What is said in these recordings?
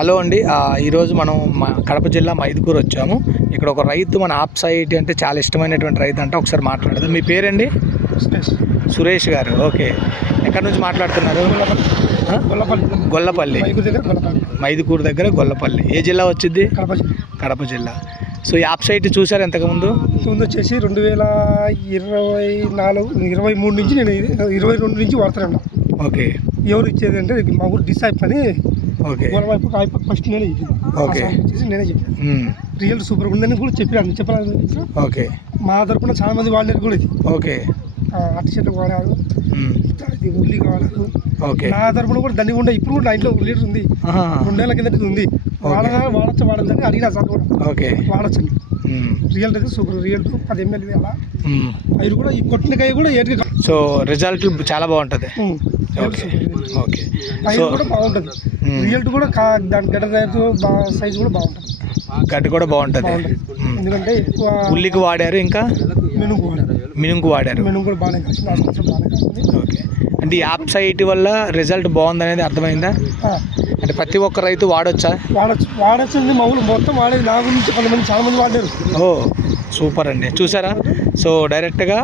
Hello అండి. ఈరోజు మనం కడప జిల్లా మైదుకూరు వచ్చాము. ఇక్కడ ఒక రైతు మన ఆప్సైటీ అంటే చాలా ఇష్టమైనటువంటి రైతు అంటే ఒకసారి మాట్లాడదాం. మీ పేరండి? సురేష్ గారు. ఓకే, ఎక్కడి నుంచి మాట్లాడుతున్నారు? గొల్లపల్లి. మైదుకూరు దగ్గర గొల్లపల్లి. ఏ జిల్లా వచ్చింది? కడప జిల్లా. సో ఈ ఆప్సైటీ చూసారు ఎంతకుముందు? ముందు వచ్చేసి 2023 నుంచి నేను 22 నుంచి వాడుతున్నాను. ఓకే, ఎవరు ఇచ్చేది అంటే మా ఊరు డిసైప్ అని. ఓకే, ఫస్ట్ నేనే ఓకే, నేనే చెప్పాను. రియల్ సూపర్ ఉందని కూడా చెప్పాను. ఓకే, మా తరపున చాలా మంది వాడినారు కూడా ఇది. ఓకే, అట్టి చెట్లు వాడారు, ఇది ఉల్లి వాడారు. ఓకే, నా తరపున కూడా దండి ఉండే. ఇప్పుడు కూడా నా ఇంట్లో 1 లీటర్ ఉంది. 2 ఏళ్ళ కిందటి ఉంది. వాడొద్దని అడిగినా సార్ కూడా. ఓకే, వాడొచ్చండి. రియల్ అయితే సూపర్. రియల్ 10 ml అలా. అవి కూడా ఈ కొట్టినకాయ కూడా ఏటికి. సో రిజల్ట్ చాలా బాగుంటుంది. ఓకే, ఓకే, అవి కూడా బాగుంటుంది. రియల్ కూడా దాని గడ్డ సైజు కూడా బాగుంటుంది. గడ్డ కూడా బాగుంటుంది. ఎందుకంటే ఎక్కువ ఉల్లికి వాడారు, ఇంకా మినుముకు వాడారు. మినుము కూడా బాగానే కాస్తుంది. ఓకే, అంటే ఈ ఆప్సైటీ వల్ల రిజల్ట్ బాగుంది అనేది అర్థమైందా? అంటే ప్రతి ఒక్క రైతు వాడొచ్చా? వాడొచ్చండి. మా ఊళ్ళు మొత్తం వాడేది. నా గురించి కొంతమంది చాలా మంది వాడారు. ఓ సూపర్ అండి. చూసారా? సో డైరెక్ట్గా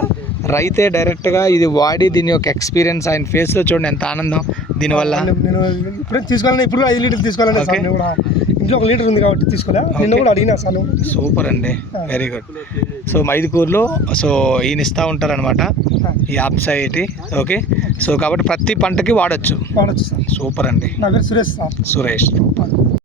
ఇది వాడి దీని యొక్క ఎక్స్పీరియన్స్ ఆయన ఫేస్లో చూడండి, ఎంత ఆనందం దీనివల్ల. నేను ఇప్పుడే తీసుకోవాలని, ఇప్పుడు 5 లీటర్లు తీసుకోవాలని సార్. నేను కూడా ఇంట్లో 1 లీటర్ ఉంది కాబట్టి తీసుకోలే. నిన్న కూడా అడిగినా సార్. సూపర్ అండి, వెరీ గుడ్. సో మైదుకూరులో సో ఈయన ఇస్తూ ఉంటారనమాట ఈ ఆప్సైటీ. ఓకే, సో కాబట్టి ప్రతి పంటకి వాడచ్చు సార్. సూపర్ అండి. నా పేరు సురేష్ సార్. సురేష్.